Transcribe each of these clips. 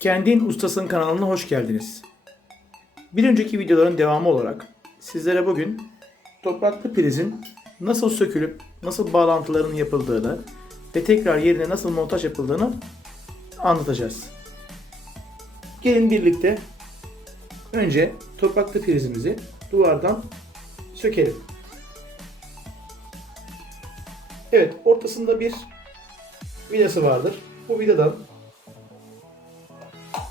Kendin Ustasın kanalına hoş geldiniz. Bir önceki videoların devamı olarak sizlere bugün topraklı prizin nasıl sökülüp nasıl bağlantıların yapıldığını ve tekrar yerine nasıl montaj yapıldığını anlatacağız. Gelin birlikte önce topraklı prizimizi duvardan sökelim. Evet, ortasında bir vidası vardır. Bu vidadan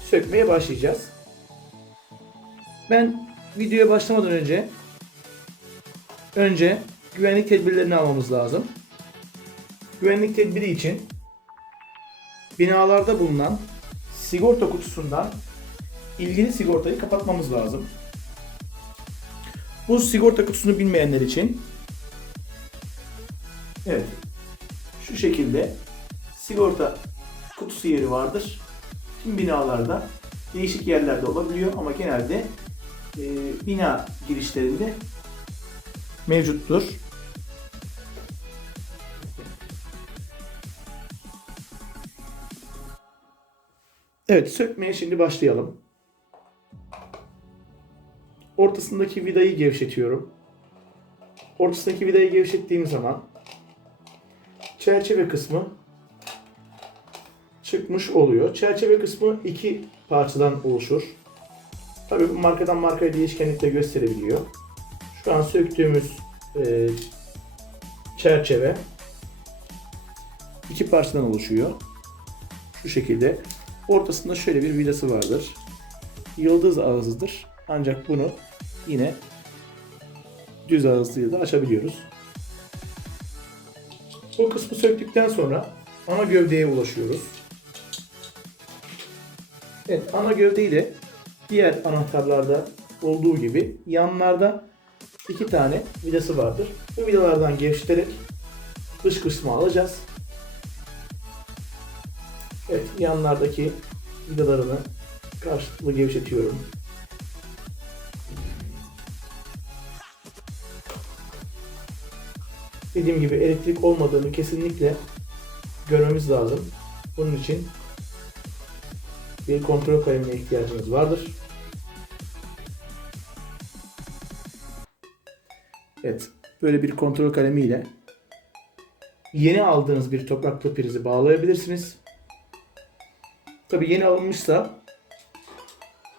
sökmeye başlayacağız. Ben videoya başlamadan önce önce güvenlik tedbirlerini almamız lazım. Güvenlik tedbiri için binalarda bulunan sigorta kutusundan ilgili sigortayı kapatmamız lazım. Bu sigorta kutusunu bilmeyenler için evet şu şekilde sigorta kutusu yeri vardır. Tüm binalarda değişik yerlerde olabiliyor ama genelde e, bina girişlerinde mevcuttur. Evet, sökmeye şimdi başlayalım. Ortasındaki vidayı gevşetiyorum. Ortasındaki vidayı gevşettiğim zaman çerçeve kısmı çıkmış oluyor. Çerçeve kısmı iki parçadan oluşur. Tabii bu markadan markaya değişkenlikle gösterebiliyor. Şu an söktüğümüz e, çerçeve iki parçadan oluşuyor. Şu şekilde. Ortasında şöyle bir vidası vardır. Yıldız ağızıdır. Ancak bunu yine düz ağızlıyla da açabiliyoruz. Bu kısmı söktükten sonra ana gövdeye ulaşıyoruz. Evet, ana gövdeyi de diğer anahtarlarda olduğu gibi yanlarda iki tane vidası vardır. Bu vidalardan gevşeterek dış kısmı alacağız. Evet, yanlardaki vidalarını karşılıklı gevşetiyorum. Dediğim gibi elektrik olmadığını kesinlikle görmemiz lazım. Bunun için bir kontrol kalemine ihtiyacınız vardır. Evet, böyle bir kontrol kalemiyle yeni aldığınız bir topraklı prizi bağlayabilirsiniz. Tabi yeni alınmışsa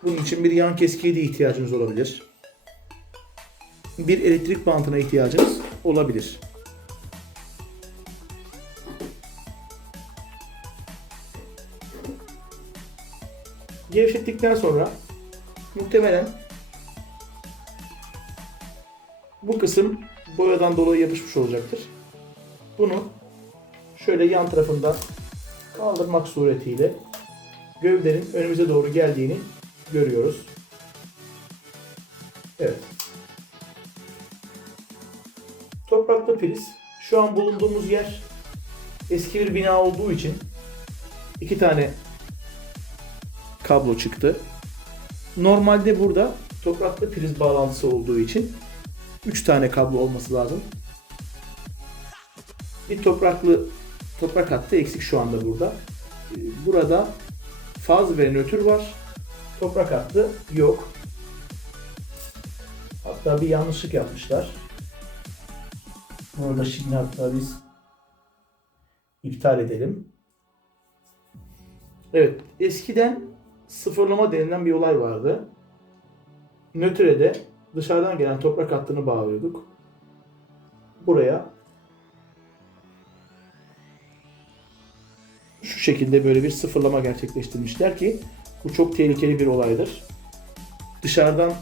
bunun için bir yan keskiye de ihtiyacınız olabilir. Bir elektrik bantına ihtiyacınız olabilir. Gevşettikten sonra muhtemelen bu kısım boyadan dolayı yapışmış olacaktır. Bunu şöyle yan tarafından kaldırmak suretiyle gövdenin önümüze doğru geldiğini görüyoruz. Evet. Topraklı priz. Şu an bulunduğumuz yer eski bir bina olduğu için iki tane kablo çıktı. Normalde burada topraklı priz bağlantısı olduğu için 3 tane kablo olması lazım. Bir topraklı toprak hattı eksik şu anda burada. Ee, Burada faz ve nötr var. Toprak hattı yok. Hatta bir yanlışlık yapmışlar. Orada şimdi hatta biz iptal edelim. Evet, eskiden sıfırlama denilen bir olay vardı. Nötre de dışarıdan gelen toprak hattını bağlıyorduk. Buraya şu şekilde böyle bir sıfırlama gerçekleştirmişler ki bu çok tehlikeli bir olaydır. Dışarıdan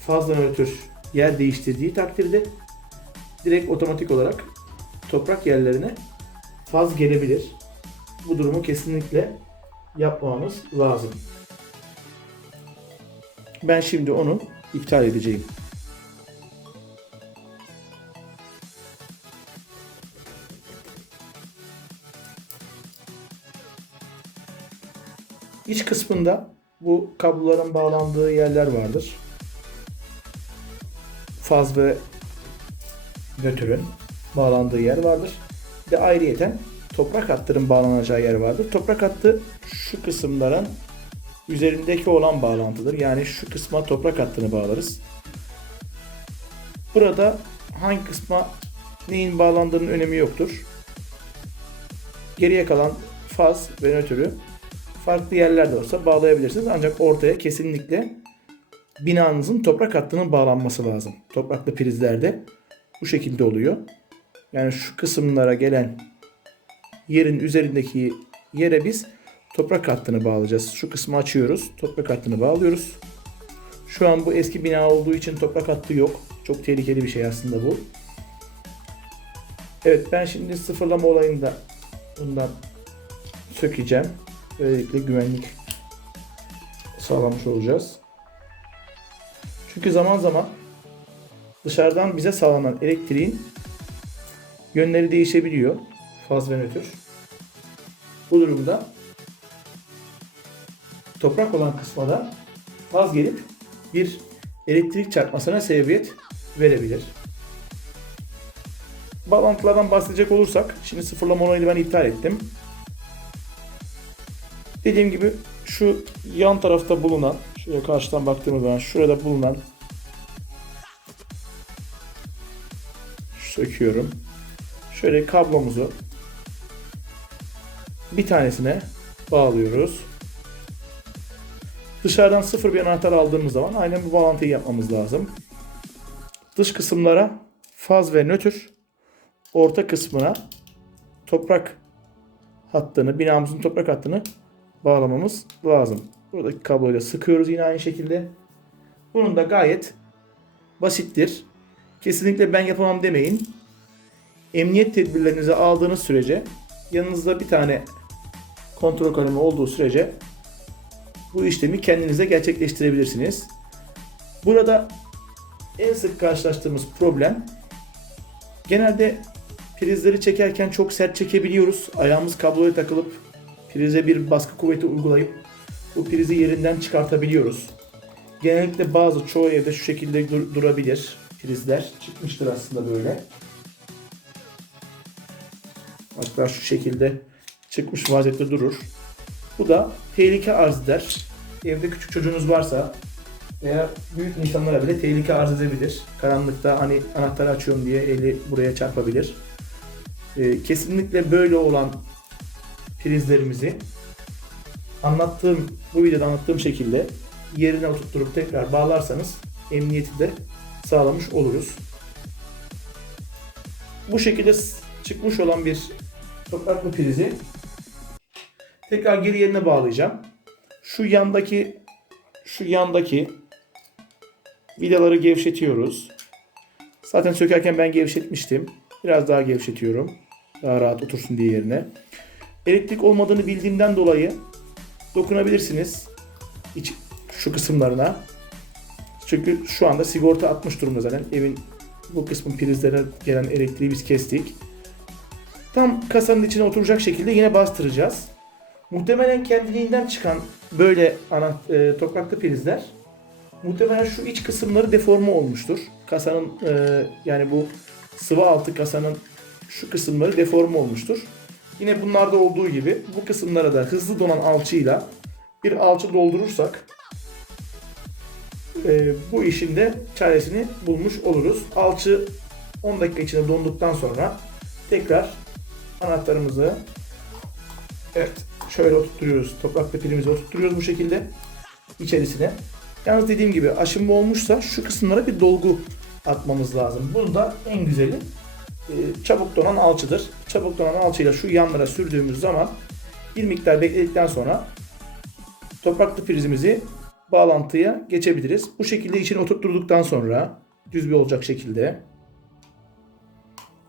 fazla nötr yer değiştirdiği takdirde direkt otomatik olarak toprak yerlerine faz gelebilir. Bu durumu kesinlikle yapmamamız lazım. Ben şimdi onu iptal edeceğim. İç kısmında bu kabloların bağlandığı yerler vardır. Faz ve nötrün bağlandığı yer vardır. Bir de ayrıyeten toprak hattının bağlanacağı yer vardır. Toprak hattı şu kısımların üzerindeki olan bağlantıdır. Yani şu kısma toprak hattını bağlarız. Burada hangi kısma neyin bağlandığının önemi yoktur. Geriye kalan faz ve nötrü farklı yerlerde olsa bağlayabilirsiniz. Ancak ortaya kesinlikle binanızın toprak hattının bağlanması lazım. Topraklı prizlerde bu şekilde oluyor. Yani şu kısımlara gelen yerin üzerindeki yere biz toprak hattını bağlayacağız. Şu kısmı açıyoruz. Toprak hattını bağlıyoruz. Şu an bu eski bina olduğu için toprak hattı yok. Çok tehlikeli bir şey aslında bu. Evet ben şimdi sıfırlama olayında bundan sökeceğim. Böylelikle güvenlik sağlamış olacağız. Çünkü zaman zaman dışarıdan bize sağlanan elektriğin yönleri değişebiliyor. Faz ve nötr. Bu durumda toprak olan kısma da faz gelip bir elektrik çarpmasına sebebiyet verebilir. Bağlantılardan bahsedecek olursak, şimdi sıfırlama olayını ben iptal ettim. Dediğim gibi şu yan tarafta bulunan, şöyle karşıdan baktığımız zaman şurada bulunan söküyorum. Şöyle kablomuzu bir tanesine bağlıyoruz. Dışarıdan sıfır bir anahtar aldığımız zaman aynen bu bağlantıyı yapmamız lazım. Dış kısımlara faz ve nötr, orta kısmına toprak hattını, binamızın toprak hattını bağlamamız lazım. Buradaki kabloyla sıkıyoruz yine aynı şekilde. Bunun da gayet basittir. Kesinlikle ben yapamam demeyin. Emniyet tedbirlerinizi aldığınız sürece yanınızda bir tane kontrol kalemi olduğu sürece bu işlemi kendinize gerçekleştirebilirsiniz. Burada en sık karşılaştığımız problem genelde prizleri çekerken çok sert çekebiliyoruz. Ayağımız kabloya takılıp prize bir baskı kuvveti uygulayıp bu prizi yerinden çıkartabiliyoruz. Genellikle bazı çoğu evde şu şekilde dur- durabilir prizler. Çıkmıştır aslında böyle. Hatta şu şekilde çıkmış vaziyette durur. Bu da tehlike arz eder. Evde küçük çocuğunuz varsa veya büyük insanlara bile tehlike arz edebilir. Karanlıkta hani anahtarı açıyorum diye eli buraya çarpabilir. Ee, kesinlikle böyle olan prizlerimizi anlattığım bu videoda anlattığım şekilde yerine oturtturup tekrar bağlarsanız emniyeti de sağlamış oluruz. Bu şekilde çıkmış olan bir topraklı prizi tekrar geri yerine bağlayacağım. Şu yandaki şu yandaki vidaları gevşetiyoruz. Zaten sökerken ben gevşetmiştim. Biraz daha gevşetiyorum. Daha rahat otursun diye yerine. Elektrik olmadığını bildiğimden dolayı dokunabilirsiniz. İç, şu kısımlarına. Çünkü şu anda sigorta atmış durumda zaten. Evin bu kısmın prizlere gelen elektriği biz kestik. Tam kasanın içine oturacak şekilde yine bastıracağız. Muhtemelen kendiliğinden çıkan böyle ana, e, topraklı prizler muhtemelen şu iç kısımları deforme olmuştur. Kasanın e, yani bu sıvı altı kasanın şu kısımları deforme olmuştur. Yine bunlarda olduğu gibi bu kısımlara da hızlı donan alçıyla bir alçı doldurursak e, bu işin de çaresini bulmuş oluruz. Alçı 10 dakika içinde donduktan sonra tekrar anahtarımızı evet şöyle oturtuyoruz. Topraklı pilimizi oturtuyoruz bu şekilde içerisine. Yalnız dediğim gibi aşınma olmuşsa şu kısımlara bir dolgu atmamız lazım. Bunun da en güzeli e, çabuk donan alçıdır. Çabuk donan alçıyla şu yanlara sürdüğümüz zaman bir miktar bekledikten sonra topraklı prizimizi bağlantıya geçebiliriz. Bu şekilde içine oturtturduktan sonra düz bir olacak şekilde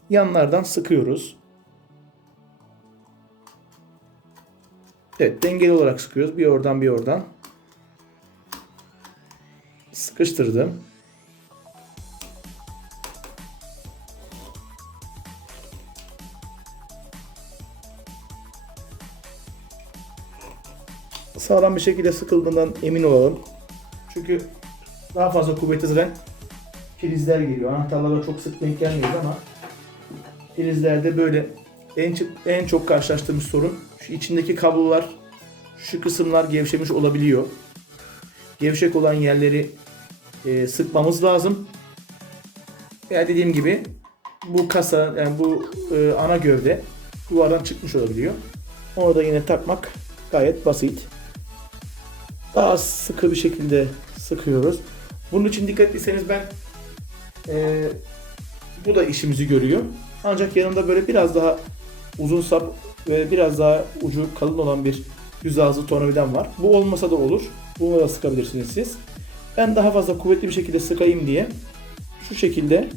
yanlardan sıkıyoruz. Evet dengeli olarak sıkıyoruz. Bir oradan bir oradan. Sıkıştırdım. Sağlam bir şekilde sıkıldığından emin olalım. Çünkü daha fazla kuvvetli zaten prizler geliyor. Anahtarlara çok sık denk gelmiyoruz ama prizlerde böyle en, en çok karşılaştığımız sorun şu içindeki kablolar şu kısımlar gevşemiş olabiliyor. Gevşek olan yerleri e, sıkmamız lazım. Veya dediğim gibi bu kasa yani bu e, ana gövde duvardan çıkmış olabiliyor. Onu da yine takmak gayet basit. Daha sıkı bir şekilde sıkıyoruz. Bunun için dikkatliyseniz ben e, bu da işimizi görüyor. Ancak yanında böyle biraz daha uzun sap ve biraz daha ucu kalın olan bir düz ağızlı tornavidam var. Bu olmasa da olur. Bunu da sıkabilirsiniz siz. Ben daha fazla kuvvetli bir şekilde sıkayım diye şu şekilde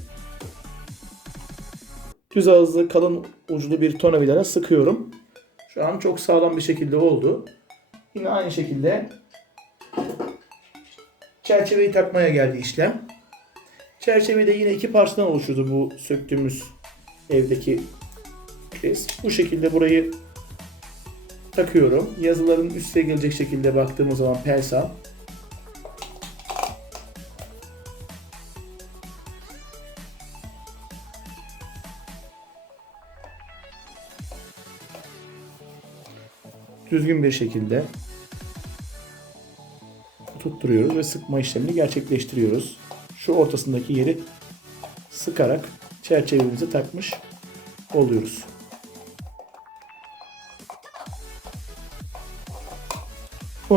düz ağızlı kalın uçlu bir tornavidayla sıkıyorum. Şu an çok sağlam bir şekilde oldu. Yine aynı şekilde çerçeveyi takmaya geldi işlem. Çerçeve de yine iki parçadan oluşurdu bu söktüğümüz evdeki priz. Bu şekilde burayı takıyorum. Yazıların üstüne gelecek şekilde baktığımız zaman persam. Düzgün bir şekilde tutturuyoruz ve sıkma işlemini gerçekleştiriyoruz. Şu ortasındaki yeri sıkarak çerçevemizi takmış oluyoruz.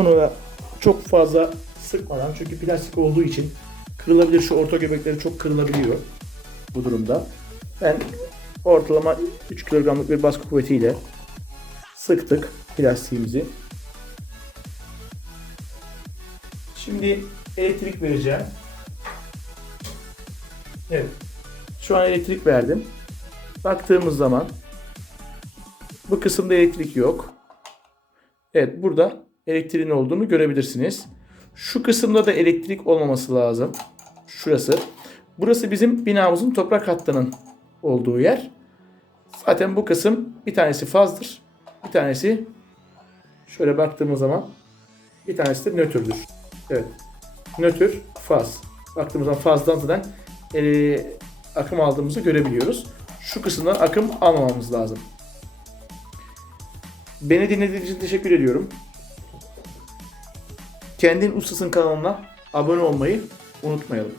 Da çok fazla sıkmadan çünkü plastik olduğu için kırılabilir. Şu orta göbekleri çok kırılabiliyor bu durumda. Ben ortalama 3 kilogramlık bir baskı kuvvetiyle sıktık plastiğimizi. Şimdi elektrik vereceğim. Evet. Şu an elektrik verdim. Baktığımız zaman bu kısımda elektrik yok. Evet burada elektriğin olduğunu görebilirsiniz. Şu kısımda da elektrik olmaması lazım. Şurası. Burası bizim binamızın toprak hattının olduğu yer. Zaten bu kısım bir tanesi fazdır. Bir tanesi şöyle baktığımız zaman bir tanesi de nötrdür. Evet. Nötr, faz. Baktığımız zaman fazdan zaten e, akım aldığımızı görebiliyoruz. Şu kısımdan akım almamamız lazım. Beni dinlediğiniz için teşekkür ediyorum. Kendin Ustasın kanalına abone olmayı unutmayalım.